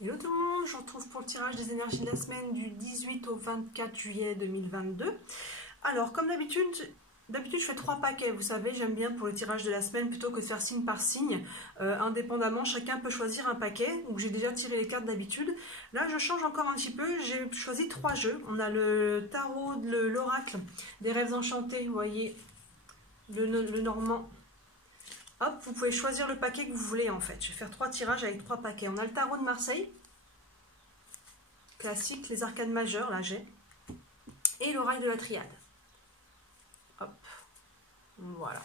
Hello tout le monde, je vous retrouve pour le tirage des énergies de la semaine du 18 au 24 juillet 2022. Alors comme d'habitude je fais 3 paquets, vous savez, j'aime bien pour le tirage de la semaine plutôt que de faire signe par signe. Indépendamment, chacun peut choisir un paquet, donc j'ai déjà tiré les cartes d'habitude. Là je change encore un petit peu, j'ai choisi 3 jeux. On a le tarot, l'oracle des rêves enchantés, vous voyez, le normand. Hop, vous pouvez choisir le paquet que vous voulez en fait. Je vais faire 3 tirages avec 3 paquets. On a le tarot de Marseille, classique, les arcanes majeures, là j'ai, et l'oracle de la triade. Hop, voilà.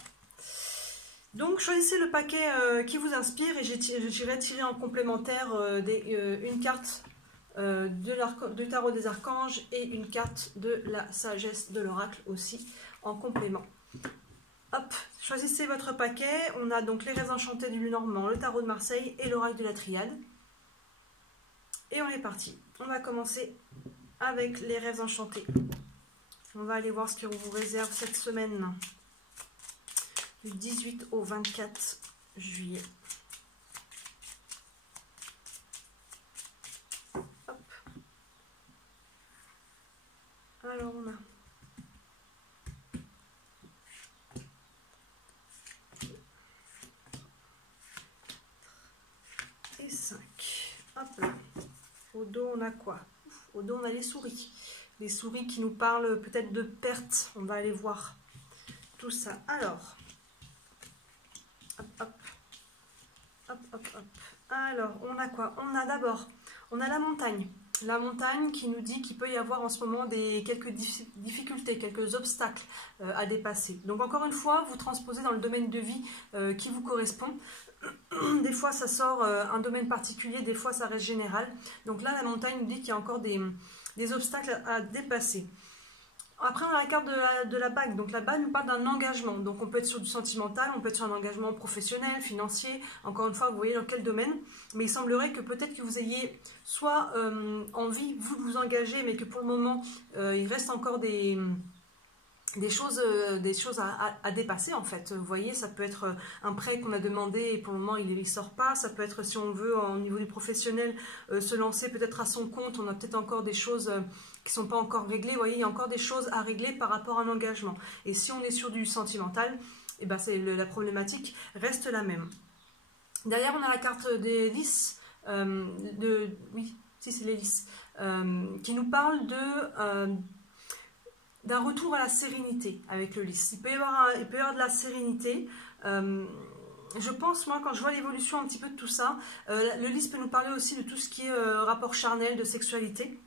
Donc choisissez le paquet qui vous inspire et j'irai tirer en complémentaire une carte du tarot des archanges et une carte de la sagesse de l'oracle aussi en complément. Hop, choisissez votre paquet. On a donc les rêves enchantés du Normand, le tarot de Marseille et l'oracle de la triade. Et on est parti. On va commencer avec les rêves enchantés. On va aller voir ce qu'on vous réserve cette semaine du 18 au 24 juillet. Hop. Alors on a et 5. Hop là. Au dos on a quoi? Au dos on a les souris. Les souris qui nous parlent peut-être de perte. On va aller voir tout ça. Alors, hop, hop, hop, hop, hop. Alors, on a quoi? On a d'abord, on a la montagne. La montagne qui nous dit qu'il peut y avoir en ce moment quelques difficultés, quelques obstacles à dépasser. Donc encore une fois, vous transposez dans le domaine de vie qui vous correspond. Des fois ça sort un domaine particulier, des fois ça reste général. Donc là la montagne nous dit qu'il y a encore des obstacles à dépasser. Après on a la carte de la bague, donc la bague nous parle d'un engagement, donc on peut être sur du sentimental, on peut être sur un engagement professionnel, financier, encore une fois vous voyez dans quel domaine, mais il semblerait que peut-être que vous ayez soit envie vous de vous engager, mais que pour le moment il reste encore des choses à dépasser en fait. Vous voyez, ça peut être un prêt qu'on a demandé et pour le moment il ne sort pas, ça peut être si on veut au niveau du professionnel se lancer peut-être à son compte, on a peut-être encore des choses qui ne sont pas encore réglées, vous voyez, il y a encore des choses à régler par rapport à un engagement. Et si on est sur du sentimental, et ben la problématique reste la même. Derrière on a la carte des lys, oui, si c'est les lys, qui nous parle d'un retour à la sérénité avec le lys. Il peut y avoir de la sérénité. Je pense, moi, quand je vois l'évolution un petit peu de tout ça, le lys peut nous parler aussi de tout ce qui est rapport charnel, de sexualité.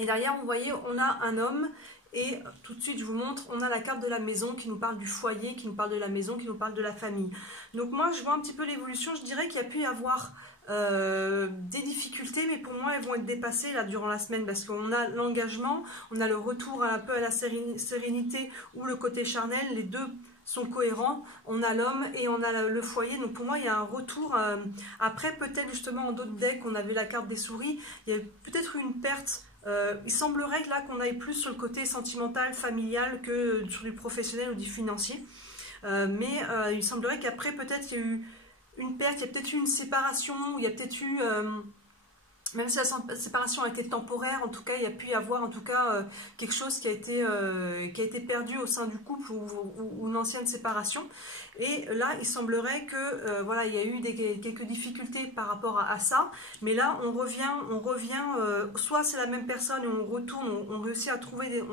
Et derrière, vous voyez, on a un homme. Et tout de suite, je vous montre, on a la carte de la maison qui nous parle du foyer, qui nous parle de la maison, qui nous parle de la famille. Donc moi, je vois un petit peu l'évolution. Je dirais qu'il y a pu y avoir des difficultés, mais pour moi elles vont être dépassées là durant la semaine parce qu'on a l'engagement, on a le retour un peu à la sérénité ou le côté charnel, les deux sont cohérents, on a l'homme et on a le foyer, donc pour moi il y a un retour. Après peut-être justement en d'autres decks on avait la carte des souris, il y a peut-être eu une perte. Il semblerait que là qu'on aille plus sur le côté sentimental, familial que sur du professionnel ou du financier, mais il semblerait qu'après peut-être qu'il y a eu une perte, il y a peut-être eu une séparation, il y a peut-être eu, même si la séparation a été temporaire, en tout cas il y a pu y avoir en tout cas quelque chose qui a été perdu au sein du couple ou une ancienne séparation. Et là il semblerait que voilà, il y a eu quelques difficultés par rapport à ça, mais là on revient soit c'est la même personne et on retourne, on réussit à trouver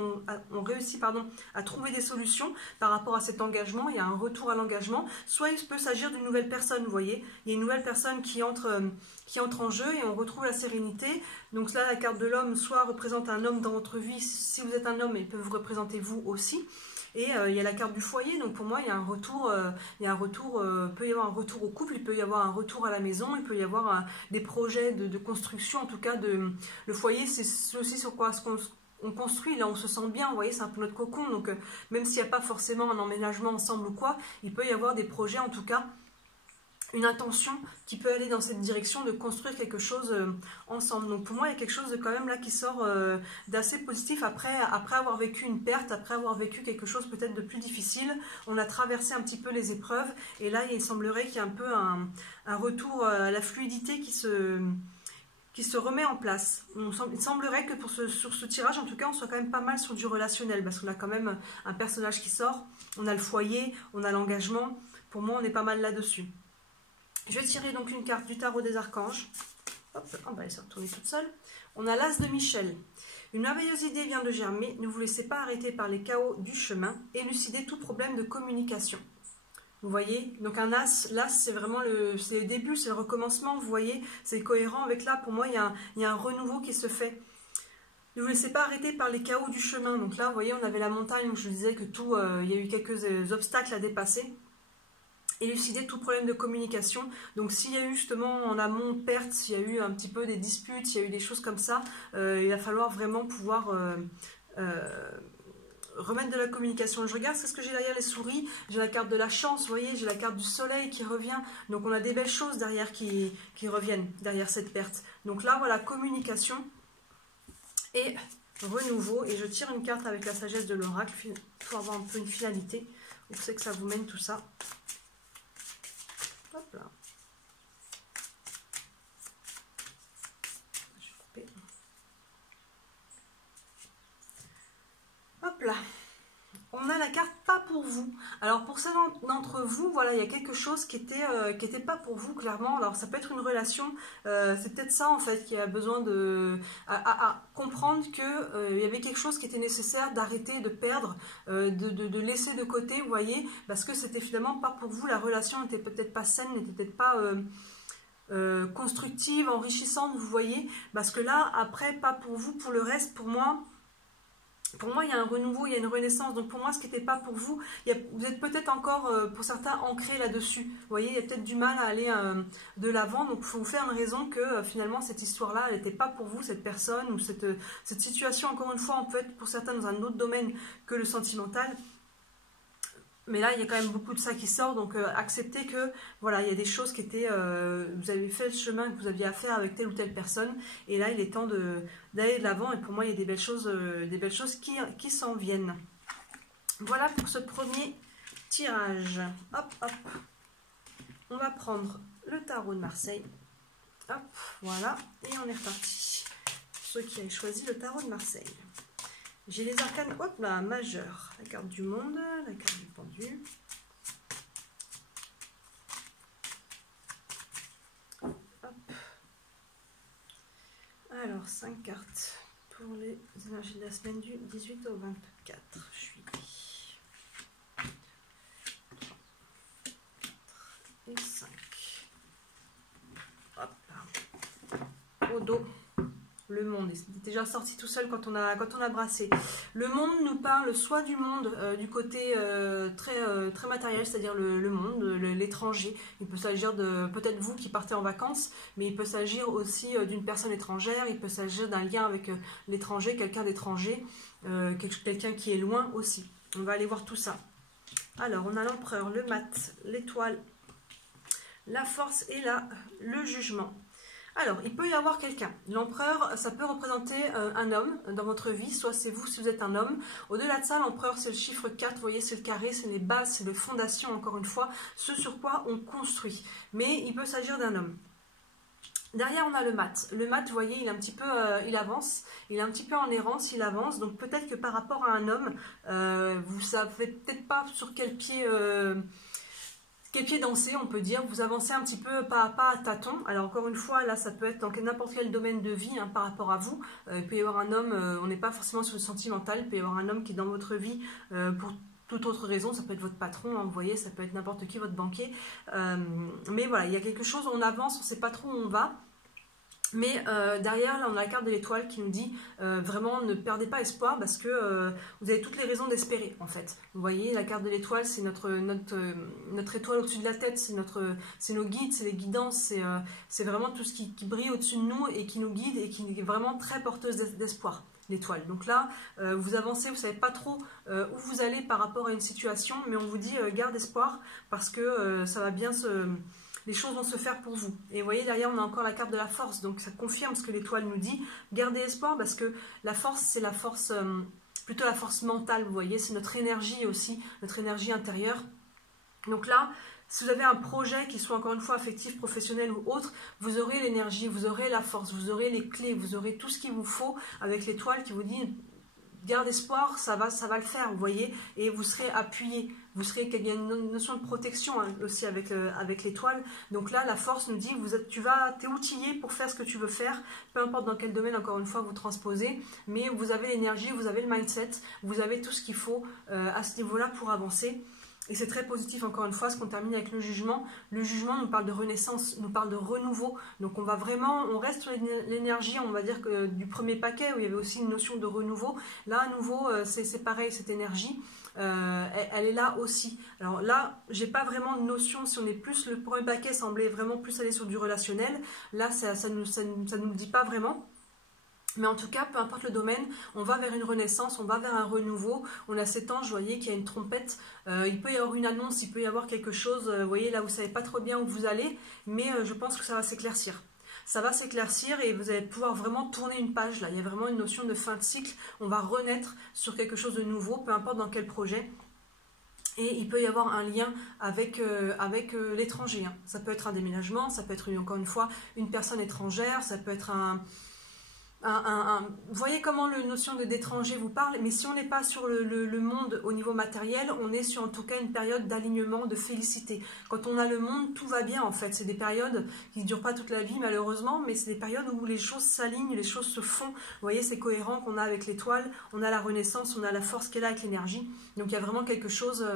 à trouver des solutions par rapport à cet engagement, il y a un retour à l'engagement, soit il peut s'agir d'une nouvelle personne, vous voyez, il y a une nouvelle personne qui entre en jeu et on retrouve la sérénité. Donc là la carte de l'homme soit représente un homme dans votre vie, si vous êtes un homme, il peut vous représenter vous aussi. Et il y a la carte du foyer, donc pour moi il y a un retour, peut y avoir un retour au couple, il peut y avoir un retour à la maison, il peut y avoir des projets de construction, en tout cas le foyer c'est aussi sur quoi on construit, là on se sent bien, vous voyez, c'est un peu notre cocon, donc même s'il n'y a pas forcément un emménagement ensemble ou quoi, il peut y avoir des projets en tout cas, une intention qui peut aller dans cette direction de construire quelque chose ensemble. Donc pour moi, il y a quelque chose de quand même là qui sort d'assez positif après avoir vécu une perte, après avoir vécu quelque chose peut-être de plus difficile. On a traversé un petit peu les épreuves et là, il semblerait qu'il y ait un peu un retour à la fluidité qui se remet en place. Il semblerait que sur ce tirage, en tout cas, on soit quand même pas mal sur du relationnel, parce qu'on a quand même un personnage qui sort, on a le foyer, on a l'engagement. Pour moi, on est pas mal là-dessus. Je vais tirer donc une carte du tarot des archanges. Hop, on va se retourner toute seule. On a l'As de Michel. Une merveilleuse idée vient de germer. Ne vous laissez pas arrêter par les chaos du chemin. Élucidez tout problème de communication. Vous voyez, donc un as, l'as c'est vraiment le début, c'est le recommencement, vous voyez, c'est cohérent avec là, pour moi il y a un renouveau qui se fait. Ne vous laissez pas arrêter par les chaos du chemin, donc là vous voyez on avait la montagne où je disais que tout, il y a eu quelques obstacles à dépasser. Élucider tout problème de communication, donc s'il y a eu justement en amont perte, s'il y a eu un petit peu des disputes, s'il y a eu des choses comme ça, il va falloir vraiment pouvoir... remettre de la communication. Je regarde ce que j'ai derrière les souris. J'ai la carte de la chance, vous voyez, j'ai la carte du soleil qui revient. Donc on a des belles choses derrière qui reviennent, derrière cette perte. Donc là, voilà, communication et renouveau. Et je tire une carte avec la sagesse de l'oracle pour avoir un peu une finalité. Où c'est que ça vous mène tout ça. Hop là. Je vais couper. Hop là, on a la carte pas pour vous. Alors pour certains d'entre vous, voilà, il y a quelque chose qui était pas pour vous clairement. Alors ça peut être une relation, c'est peut-être ça en fait qui a besoin à comprendre que il y avait quelque chose qui était nécessaire d'arrêter, de perdre, de laisser de côté, vous voyez, parce que c'était finalement pas pour vous. La relation n'était peut-être pas saine, n'était peut-être pas constructive, enrichissante, vous voyez, parce que là après pas pour vous, pour le reste, pour moi, il y a un renouveau, il y a une renaissance. Donc pour moi, ce qui n'était pas pour vous, vous êtes peut-être encore, pour certains, ancrés là-dessus. Vous voyez, il y a peut-être du mal à aller de l'avant. Donc il faut vous faire une raison que finalement, cette histoire-là, elle n'était pas pour vous, cette personne, ou cette situation. Encore une fois, on peut être pour certains dans un autre domaine que le sentimental. Mais là, il y a quand même beaucoup de ça qui sort, donc acceptez que, voilà, il y a des choses qui étaient, vous avez fait le chemin que vous aviez à faire avec telle ou telle personne, et là, il est temps d'aller de l'avant, et pour moi, il y a des belles choses qui s'en viennent. Voilà pour ce premier tirage. Hop, hop. On va prendre le tarot de Marseille. Hop, voilà, et on est reparti. Pour ceux qui avaient choisi le tarot de Marseille. J'ai les arcanes, hop là, majeures. La carte du monde, la carte du pendu. Hop. Alors, 5 cartes pour les énergies de la semaine du 18 au 24. Je suis 3, 4 et 5. Hop là. Au dos. Le monde, il est déjà sorti tout seul quand on a brassé. Le monde nous parle soit du monde du côté très matériel, c'est-à-dire le monde, l'étranger. Il peut s'agir de peut-être vous qui partez en vacances, mais il peut s'agir aussi d'une personne étrangère, il peut s'agir d'un lien avec l'étranger, quelqu'un d'étranger, quelqu'un qui est loin aussi. On va aller voir tout ça. Alors, on a l'empereur, le mat, l'étoile, la force et là, le jugement. Alors, il peut y avoir quelqu'un. L'empereur, ça peut représenter un homme dans votre vie, soit c'est vous si vous êtes un homme. Au-delà de ça, l'empereur, c'est le chiffre 4, vous voyez, c'est le carré, c'est les bases, c'est les fondations, encore une fois, ce sur quoi on construit. Mais il peut s'agir d'un homme. Derrière, on a le mat. Le mat, vous voyez, il est un petit peu, il avance, il est un petit peu en errance, il avance. Donc peut-être que par rapport à un homme, vous ne savez peut-être pas sur quel pied danser, on peut dire. Vous avancez un petit peu pas à pas à tâtons. Alors encore une fois, là, ça peut être dans n'importe quel domaine de vie hein, par rapport à vous. Il peut y avoir un homme, on n'est pas forcément sur le sentimental, il peut y avoir un homme qui est dans votre vie pour toute autre raison. Ça peut être votre patron, hein, vous voyez, ça peut être n'importe qui, votre banquier. Mais voilà, il y a quelque chose, on avance, on ne sait pas trop où on va. Mais derrière, là, on a la carte de l'étoile qui nous dit vraiment ne perdez pas espoir parce que vous avez toutes les raisons d'espérer en fait. Vous voyez, la carte de l'étoile, c'est notre étoile au-dessus de la tête, c'est nos guides, c'est les guidances, c'est vraiment tout ce qui brille au-dessus de nous et qui nous guide et qui est vraiment très porteuse d'espoir, l'étoile. Donc là, vous avancez, vous ne savez pas trop où vous allez par rapport à une situation, mais on vous dit garde espoir parce que ça va bien les choses vont se faire pour vous. Et vous voyez, derrière, on a encore la carte de la force. Donc, ça confirme ce que l'étoile nous dit. Gardez espoir parce que la force, c'est la force, plutôt la force mentale, vous voyez. C'est notre énergie aussi, notre énergie intérieure. Donc là, Si vous avez un projet qui soit encore une fois affectif, professionnel ou autre, vous aurez l'énergie, vous aurez la force, vous aurez les clés, vous aurez tout ce qu'il vous faut avec l'étoile qui vous dit garde espoir, ça va le faire, vous voyez, et vous serez appuyé, il y a une notion de protection hein, aussi avec l'étoile. Donc là, la force nous dit, t'es outillé pour faire ce que tu veux faire, peu importe dans quel domaine, encore une fois, vous transposez, mais vous avez l'énergie, vous avez le mindset, vous avez tout ce qu'il faut à ce niveau-là pour avancer. Et c'est très positif, encore une fois, ce qu'on termine avec le jugement. Le jugement nous parle de renaissance, nous parle de renouveau. Donc on reste sur l'énergie, on va dire, que du premier paquet, où il y avait aussi une notion de renouveau. Là, à nouveau, c'est pareil, cette énergie, elle est là aussi. Alors là, j'ai pas vraiment de notion, si on est plus, le premier paquet semblait vraiment plus aller sur du relationnel. Là, ça nous le dit pas vraiment. Mais en tout cas, peu importe le domaine, on va vers une renaissance, on va vers un renouveau. On a cet ange, vous voyez, qui a une trompette. Il peut y avoir une annonce, il peut y avoir quelque chose, vous voyez, là vous ne savez pas trop bien où vous allez, mais je pense que ça va s'éclaircir. Ça va s'éclaircir et vous allez pouvoir vraiment tourner une page là. Il y a vraiment une notion de fin de cycle. On va renaître sur quelque chose de nouveau, peu importe dans quel projet. Et il peut y avoir un lien avec l'étranger. Hein. Ça peut être un déménagement, ça peut être encore une fois une personne étrangère, ça peut être vous voyez comment la notion d'étranger vous parle, mais si on n'est pas sur le monde au niveau matériel, on est sur en tout cas une période d'alignement, de félicité. Quand on a le monde, tout va bien en fait. C'est des périodes qui ne durent pas toute la vie malheureusement, mais c'est des périodes où les choses s'alignent, les choses se font. Vous voyez, c'est cohérent qu'on a avec l'étoile, on a la renaissance, on a la force qui est là avec l'énergie. Donc il y a vraiment quelque chose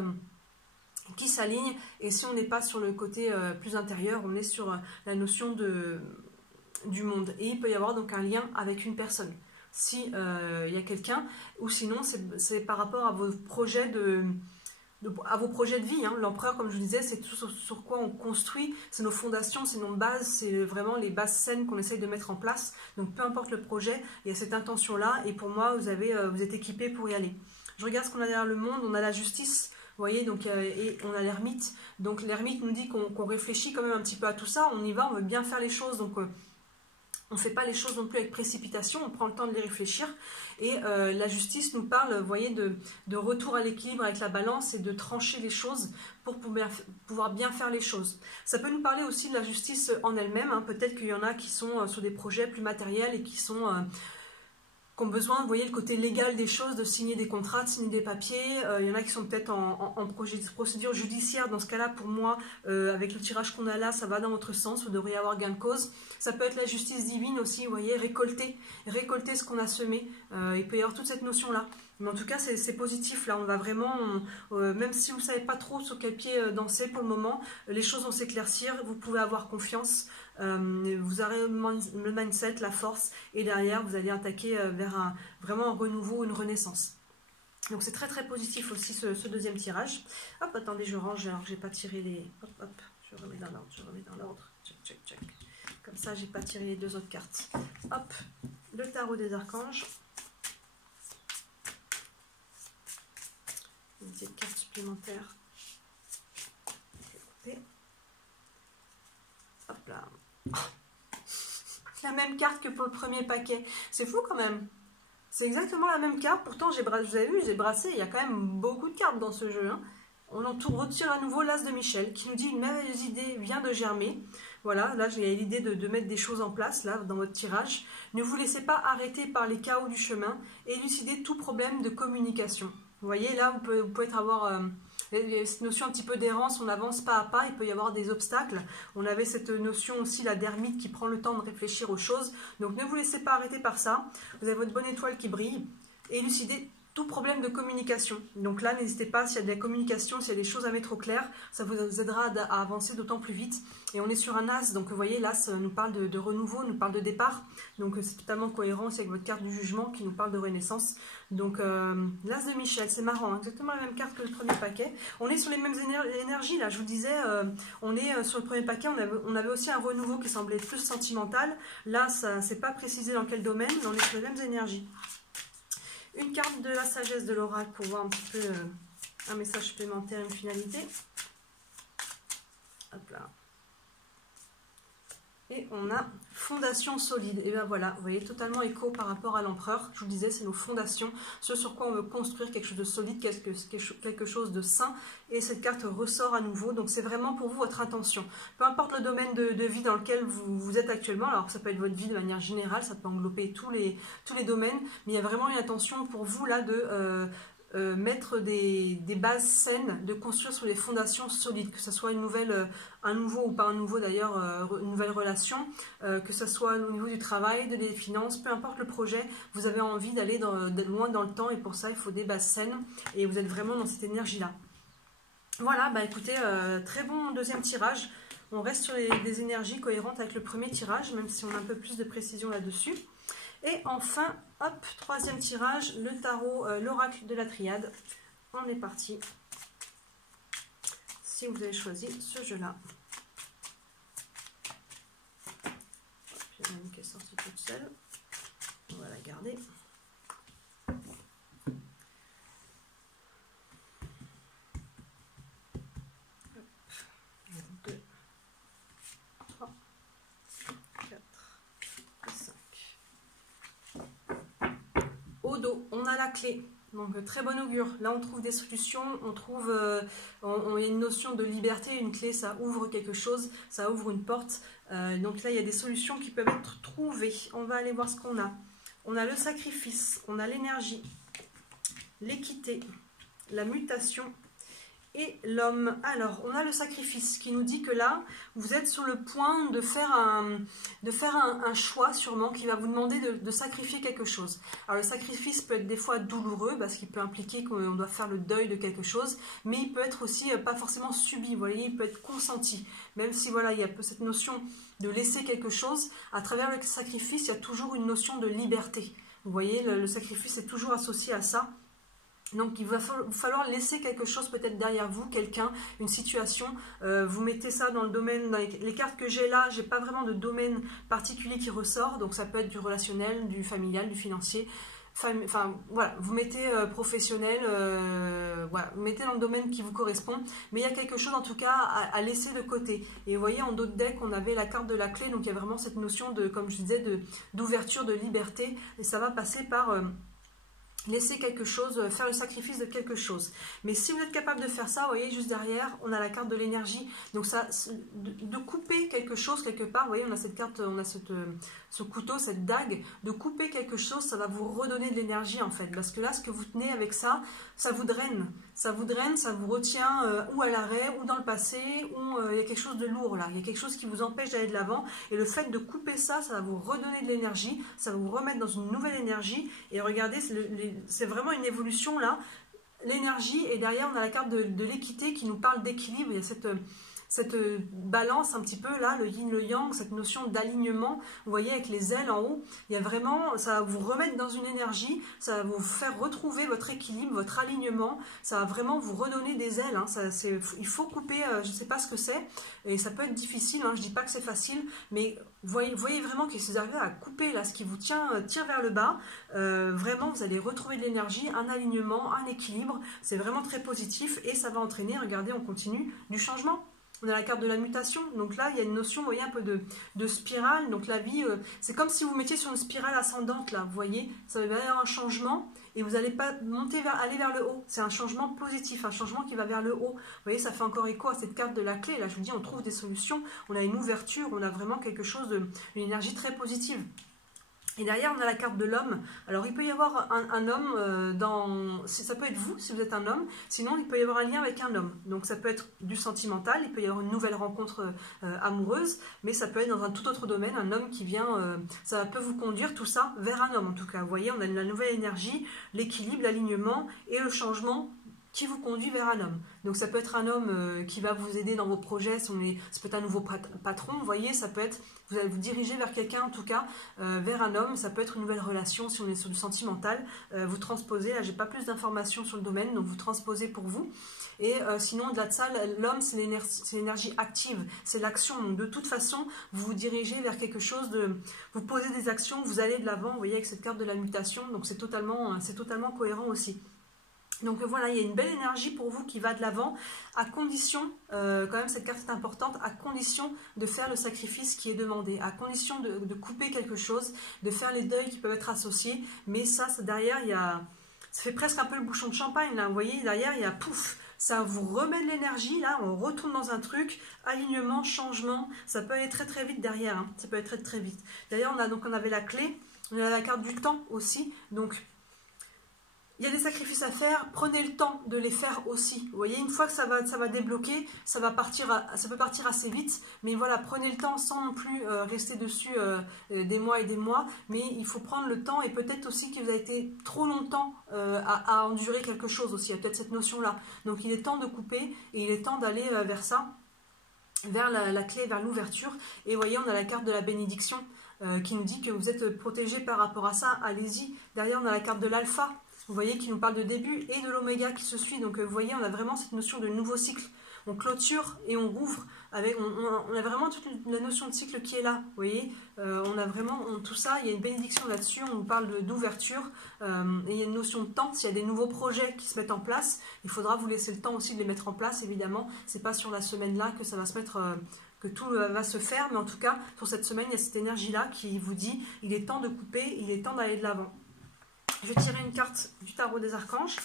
qui s'aligne, et si on n'est pas sur le côté plus intérieur, on est sur la notion du monde, et il peut y avoir donc un lien avec une personne si il y a quelqu'un, ou sinon c'est par rapport à vos projets de vie. Hein. L'empereur, comme je vous disais, c'est tout sur quoi on construit, c'est nos fondations, c'est nos bases, c'est vraiment les bases saines qu'on essaye de mettre en place. Donc peu importe le projet, il y a cette intention là, et pour moi vous êtes équipé pour y aller. Je regarde ce qu'on a derrière le monde, on a la justice. Vous voyez, donc, et on a l'ermite. Donc l'ermite nous dit qu'on réfléchit quand même un petit peu à tout ça, on y va, on veut bien faire les choses, donc on ne fait pas les choses non plus avec précipitation, on prend le temps de les réfléchir. Et la justice nous parle, vous voyez, de retour à l'équilibre avec la balance et de trancher les choses pour pouvoir bien faire les choses. Ça peut nous parler aussi de la justice en elle-même. Hein. Peut-être qu'il y en a qui sont sur des projets plus matériels et qui ont besoin, vous voyez, le côté légal des choses, de signer des contrats, de signer des papiers. Il y en a qui sont peut-être en procédure judiciaire. Dans ce cas-là, pour moi, avec le tirage qu'on a là, ça va dans votre sens. Vous devriez avoir gain de cause. Ça peut être la justice divine aussi, vous voyez, récolter ce qu'on a semé. Il peut y avoir toute cette notion-là. Mais en tout cas, c'est positif. Là, on va vraiment, même si vous ne savez pas trop sur quel pied danser pour le moment, les choses vont s'éclaircir. Vous pouvez avoir confiance. Vous aurez le mindset, la force, et derrière vous allez attaquer vers vraiment un renouveau, une renaissance. Donc c'est très très positif aussi ce deuxième tirage. Hop, attendez, je range, alors que j'ai pas tiré les... Hop, hop, je remets dans l'ordre, check, check, check. Comme ça, j'ai pas tiré les deux autres cartes. Hop, le tarot des archanges. Une petite carte supplémentaire. Hop là. La même carte que pour le premier paquet. C'est fou quand même. C'est exactement la même carte. Pourtant, vous avez vu, j'ai brassé. Il y a quand même beaucoup de cartes dans ce jeu. Hein. On retire à nouveau l'As de Michel qui nous dit une merveilleuse idée vient de germer. Voilà, là j'ai l'idée de mettre des choses en place là dans votre tirage. Ne vous laissez pas arrêter par les chaos du chemin. Élucidez tout problème de communication. Vous voyez, là vous pouvez avoir cette notion un petit peu d'errance, on avance pas à pas, il peut y avoir des obstacles. On avait cette notion aussi, la d'ermite qui prend le temps de réfléchir aux choses. Donc ne vous laissez pas arrêter par ça. Vous avez votre bonne étoile qui brille. Élucidez tout problème de communication. Donc là, n'hésitez pas, s'il y a de la communication, s'il y a des choses à mettre au clair, ça vous aidera à avancer d'autant plus vite. Et on est sur un As, donc vous voyez, l'As nous parle de renouveau, nous parle de départ. Donc c'est totalement cohérent aussi avec votre carte du jugement qui nous parle de renaissance. Donc l'As de Michel, c'est marrant, hein, exactement la même carte que le premier paquet. On est sur les mêmes énergies, là, je vous disais, on est sur le premier paquet, on avait aussi un renouveau qui semblait plus sentimental. Là, ça c'est pas précisé dans quel domaine, mais on est sur les mêmes énergies. Une carte de la sagesse de l'oracle pour voir un petit peu un message supplémentaire, une finalité. Hop là. Et on a fondation solide. Et bien voilà, vous voyez, totalement écho par rapport à l'empereur. Je vous disais, c'est nos fondations, ce sur quoi on veut construire quelque chose de solide, quelque chose de sain. Et cette carte ressort à nouveau. Donc c'est vraiment pour vous votre intention. Peu importe le domaine de vie dans lequel vous êtes actuellement. Alors ça peut être votre vie de manière générale, ça peut englober tous les domaines. Mais il y a vraiment une intention pour vous là de... mettre des bases saines, de construire sur des fondations solides, que ce soit un nouveau ou pas un nouveau d'ailleurs, une nouvelle relation, que ce soit au niveau du travail, des finances, peu importe le projet, vous avez envie d'aller loin dans le temps et pour ça il faut des bases saines et vous êtes vraiment dans cette énergie-là. Voilà, bah écoutez, très bon deuxième tirage. On reste sur des énergies cohérentes avec le premier tirage, même si on a un peu plus de précision là-dessus. Et enfin, hop, troisième tirage, le tarot, l'oracle de la triade. On est parti. Si vous avez choisi ce jeu-là. J'ai une qui est sortie toute seule. On va la garder. On a la clé, donc très bon augure. Là on trouve des solutions, on trouve on a une notion de liberté, une clé ça ouvre quelque chose, ça ouvre une porte, donc là il y a des solutions qui peuvent être trouvées. On va aller voir ce qu'on a. On a le sacrifice, on a l'énergie, l'équité, la mutation et l'homme. Alors, on a le sacrifice qui nous dit que là, vous êtes sur le point de faire un choix sûrement qui va vous demander de sacrifier quelque chose. Alors, le sacrifice peut être des fois douloureux parce qu'il peut impliquer qu'on doit faire le deuil de quelque chose, mais il peut être aussi pas forcément subi, vous voyez, il peut être consenti. Même si, voilà, il y a cette notion de laisser quelque chose, à travers le sacrifice, il y a toujours une notion de liberté. Vous voyez, le sacrifice est toujours associé à ça. Donc il va falloir laisser quelque chose peut-être derrière vous, quelqu'un, une situation. Vous mettez ça dans le domaine, dans les cartes que j'ai là, j'ai pas vraiment de domaine particulier qui ressort. Donc ça peut être du relationnel, du familial, du financier. Enfin voilà, vous mettez professionnel, voilà, vous mettez dans le domaine qui vous correspond. Mais il y a quelque chose en tout cas à laisser de côté. Et vous voyez en d'autres decks on avait la carte de la clé. Donc il y a vraiment cette notion de, comme je disais, d'ouverture, de liberté. Et ça va passer par... laisser quelque chose, faire le sacrifice de quelque chose. Mais si vous êtes capable de faire ça, vous voyez, juste derrière, on a la carte de l'énergie. Donc, ça, de couper quelque chose quelque part, vous voyez, on a cette carte, on a ce couteau, cette dague, de couper quelque chose, ça va vous redonner de l'énergie, en fait. Parce que là, ce que vous tenez avec ça, ça vous draine. Ça vous draine, ça vous retient ou à l'arrêt, ou dans le passé, ou il y a quelque chose de lourd, là. Il y a quelque chose qui vous empêche d'aller de l'avant. Et le fait de couper ça, ça va vous redonner de l'énergie, ça va vous remettre dans une nouvelle énergie. Et regardez, c'est vraiment une évolution là, l'énergie, et derrière on a la carte de l'équité qui nous parle d'équilibre. Il y a cette balance un petit peu là, le yin, le yang, cette notion d'alignement, vous voyez avec les ailes en haut, il y a vraiment, ça va vous remettre dans une énergie, ça va vous faire retrouver votre équilibre, votre alignement, ça va vraiment vous redonner des ailes, hein. Il faut couper, je ne sais pas ce que c'est, et ça peut être difficile, hein, je ne dis pas que c'est facile, mais voyez vraiment que si vous arrivez à couper là, ce qui vous tire vers le bas, vraiment vous allez retrouver de l'énergie, un alignement, un équilibre, c'est vraiment très positif, et ça va entraîner, regardez, on continue, du changement. On a la carte de la mutation, donc là il y a une notion, vous voyez, un peu de spirale, donc la vie, c'est comme si vous mettiez sur une spirale ascendante là, vous voyez, ça va y avoir un changement, et vous n'allez pas monter aller vers le haut, c'est un changement positif, un changement qui va vers le haut, vous voyez, ça fait encore écho à cette carte de la clé, là je vous dis, on trouve des solutions, on a une ouverture, on a vraiment quelque chose, une énergie très positive. Et derrière, on a la carte de l'homme. Alors, il peut y avoir un homme ça peut être vous, si vous êtes un homme. Sinon, il peut y avoir un lien avec un homme. Donc, ça peut être du sentimental. Il peut y avoir une nouvelle rencontre amoureuse. Mais ça peut être dans un tout autre domaine. Un homme qui vient... ça peut vous conduire, tout ça, vers un homme, en tout cas. Vous voyez, on a la nouvelle énergie, l'équilibre, l'alignement et le changement qui vous conduit vers un homme. Donc ça peut être un homme qui va vous aider dans vos projets, ça peut être un nouveau patron, vous voyez, ça peut être, vous allez vous diriger vers quelqu'un en tout cas, vers un homme, ça peut être une nouvelle relation si on est sur du sentimental, vous transposez, là j'ai pas plus d'informations sur le domaine, donc vous transposez pour vous. Et sinon au-delà de ça, l'homme c'est l'énergie active, c'est l'action, donc de toute façon vous vous dirigez vers quelque chose vous posez des actions, vous allez de l'avant, vous voyez avec cette carte de la mutation, donc c'est totalement cohérent aussi. Donc voilà, il y a une belle énergie pour vous qui va de l'avant, à condition, quand même cette carte est importante, à condition de faire le sacrifice qui est demandé, à condition de couper quelque chose, de faire les deuils qui peuvent être associés. Mais ça derrière, il y a, ça fait presque un peu le bouchon de champagne, là, vous voyez, derrière, il y a pouf, ça vous remet de l'énergie, là, on retourne dans un truc, alignement, changement, ça peut aller très très vite derrière, hein, ça peut être très très vite. D'ailleurs, on avait la clé, on a la carte du temps aussi, donc il y a des sacrifices à faire, prenez le temps de les faire aussi. Vous voyez, une fois que ça va débloquer, ça peut partir assez vite. Mais voilà, prenez le temps sans non plus rester dessus des mois et des mois. Mais il faut prendre le temps et peut-être aussi que vous avez été trop longtemps à endurer quelque chose aussi. Il y a peut-être cette notion-là. Donc il est temps de couper et il est temps d'aller vers ça, vers la clé, vers l'ouverture. Et vous voyez, on a la carte de la bénédiction qui nous dit que vous êtes protégé par rapport à ça. Allez-y. Derrière, on a la carte de l'alpha. Vous voyez, qui nous parle de début et de l'oméga qui se suit. Donc vous voyez, on a vraiment cette notion de nouveau cycle. On clôture et on rouvre. On a vraiment toute la notion de cycle qui est là. Vous voyez, on a vraiment tout ça. Il y a une bénédiction là-dessus. On nous parle d'ouverture. Et il y a une notion de temps. S'il y a des nouveaux projets qui se mettent en place, il faudra vous laisser le temps aussi de les mettre en place, évidemment. Ce n'est pas sur la semaine-là que ça va se mettre... que tout va se faire. Mais en tout cas, pour cette semaine, il y a cette énergie-là qui vous dit il est temps de couper, il est temps d'aller de l'avant. Je vais tirer une carte du tarot des archanges.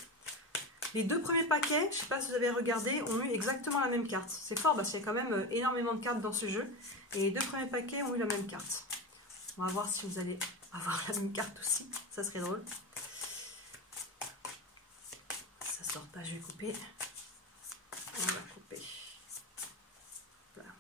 Les deux premiers paquets, je ne sais pas si vous avez regardé, ont eu exactement la même carte. C'est fort parce qu'il y a quand même énormément de cartes dans ce jeu. Et les deux premiers paquets ont eu la même carte. On va voir si vous allez avoir la même carte aussi. Ça serait drôle. Ça ne sort pas, je vais couper. On va couper. Voilà.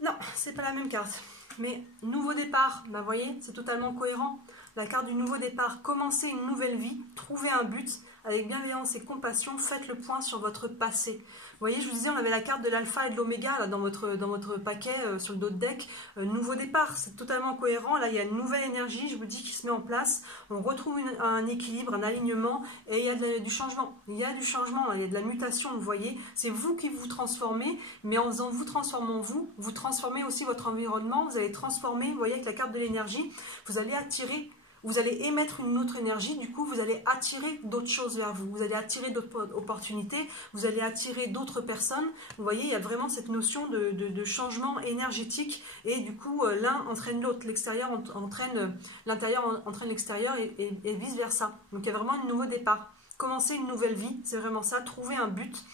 Non, c'est pas la même carte. Mais nouveau départ, bah vous voyez, c'est totalement cohérent. La carte du nouveau départ, commencez une nouvelle vie, trouvez un but, avec bienveillance et compassion, faites le point sur votre passé. Vous voyez, je vous disais, on avait la carte de l'alpha et de l'oméga dans votre paquet sur le dos de deck. Nouveau départ, c'est totalement cohérent. Là, il y a une nouvelle énergie, je vous dis, qui se met en place. On retrouve un équilibre, un alignement et il y a du changement. Il y a du changement, il y a de la mutation, vous voyez. C'est vous qui vous transformez, mais en faisant vous transformant vous transformez aussi votre environnement. Vous allez transformer, vous voyez, avec la carte de l'énergie, vous allez attirer... Vous allez émettre une autre énergie, du coup vous allez attirer d'autres choses vers vous, vous allez attirer d'autres opportunités, vous allez attirer d'autres personnes. Vous voyez, il y a vraiment cette notion de changement énergétique et du coup l'un entraîne l'autre, l'extérieur entraîne l'intérieur, entraîne l'extérieur et vice versa. Donc il y a vraiment un nouveau départ. Commencer une nouvelle vie, c'est vraiment ça, trouver un but.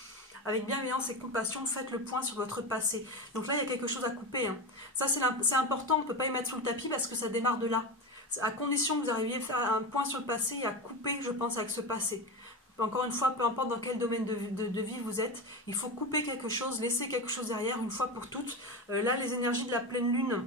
Avec bienveillance et compassion, faites le point sur votre passé. Donc là, il y a quelque chose à couper. Hein. Ça, c'est important, on ne peut pas y mettre sous le tapis parce que ça démarre de là. À condition que vous arriviez à faire un point sur le passé et à couper, je pense, avec ce passé. Encore une fois, peu importe dans quel domaine de vie vous êtes, il faut couper quelque chose, laisser quelque chose derrière une fois pour toutes. Là, les énergies de la pleine lune,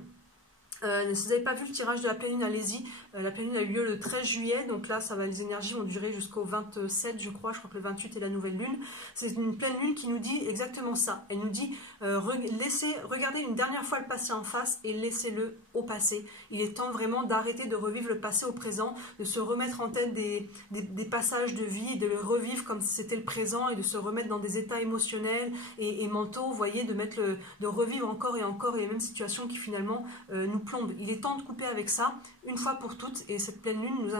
si vous n'avez pas vu le tirage de la pleine lune, allez-y. La pleine lune a eu lieu le 13 juillet, donc là, les énergies vont durer jusqu'au 27, je crois que le 28 est la nouvelle lune. C'est une pleine lune qui nous dit exactement ça. Elle nous dit, regardez une dernière fois le passé en face et laissez-le au passé. Il est temps vraiment d'arrêter de revivre le passé au présent, de se remettre en tête des passages de vie, de le revivre comme si c'était le présent et de se remettre dans des états émotionnels et mentaux, vous voyez, de revivre encore et encore les mêmes situations qui finalement nous plombe. Il est temps de couper avec ça, une fois pour toutes, et cette pleine lune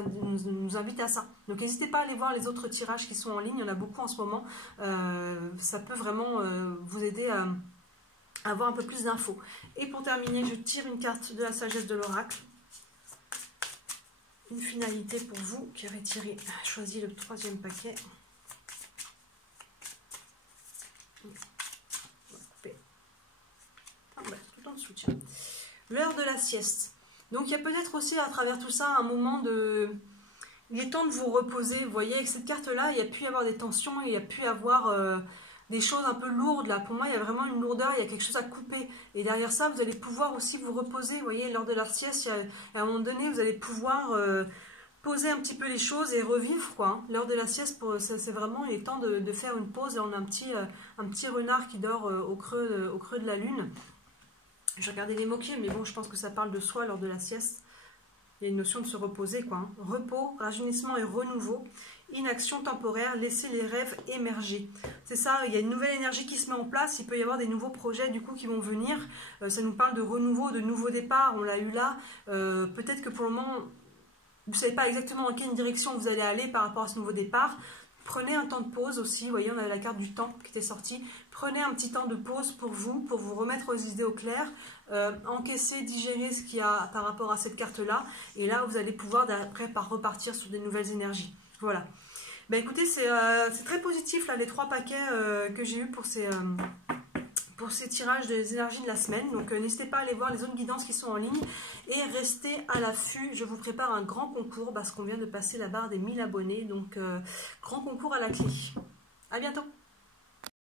nous invite à ça. Donc n'hésitez pas à aller voir les autres tirages qui sont en ligne, il y en a beaucoup en ce moment. Ça peut vraiment vous aider à avoir un peu plus d'infos. Et pour terminer, je tire une carte de la sagesse de l'oracle. Une finalité pour vous qui avez choisi le troisième paquet. On va couper. Ah bah, tout en dessous, tiens. L'heure de la sieste. Donc il y a peut-être aussi à travers tout ça un moment de... Il est temps de vous reposer. Vous voyez, avec cette carte-là, il y a pu y avoir des tensions, il y a pu y avoir des choses un peu lourdes. Là, pour moi, il y a vraiment une lourdeur, il y a quelque chose à couper. Et derrière ça, vous allez pouvoir aussi vous reposer. Vous voyez, lors de la sieste, à un moment donné, vous allez pouvoir poser un petit peu les choses et revivre, quoi. L'heure de la sieste, c'est vraiment, il est temps de faire une pause. Là, on a un petit renard qui dort au creux de la lune. Je regardais les mots-clés, mais bon, je pense que ça parle de soi lors de la sieste. Il y a une notion de se reposer, quoi. Hein. Repos, rajeunissement et renouveau. Inaction temporaire, laisser les rêves émerger. C'est ça, il y a une nouvelle énergie qui se met en place. Il peut y avoir des nouveaux projets, du coup, qui vont venir. Ça nous parle de renouveau, de nouveau départ. On l'a eu là. Peut-être que pour le moment... vous ne savez pas exactement dans quelle direction vous allez aller par rapport à ce nouveau départ, prenez un temps de pause aussi. Vous voyez, on avait la carte du temps qui était sortie. Prenez un petit temps de pause pour vous remettre vos idées au clair, encaisser, digérer ce qu'il y a par rapport à cette carte-là. Et là, vous allez pouvoir après repartir sur des nouvelles énergies. Voilà. Ben écoutez, c'est très positif là, les 3 paquets que j'ai eu pour ces tirages des énergies de la semaine. Donc n'hésitez pas à aller voir les autres guidances qui sont en ligne et restez à l'affût. Je vous prépare un grand concours parce qu'on vient de passer la barre des 1000 abonnés. Donc grand concours à la clé. À bientôt.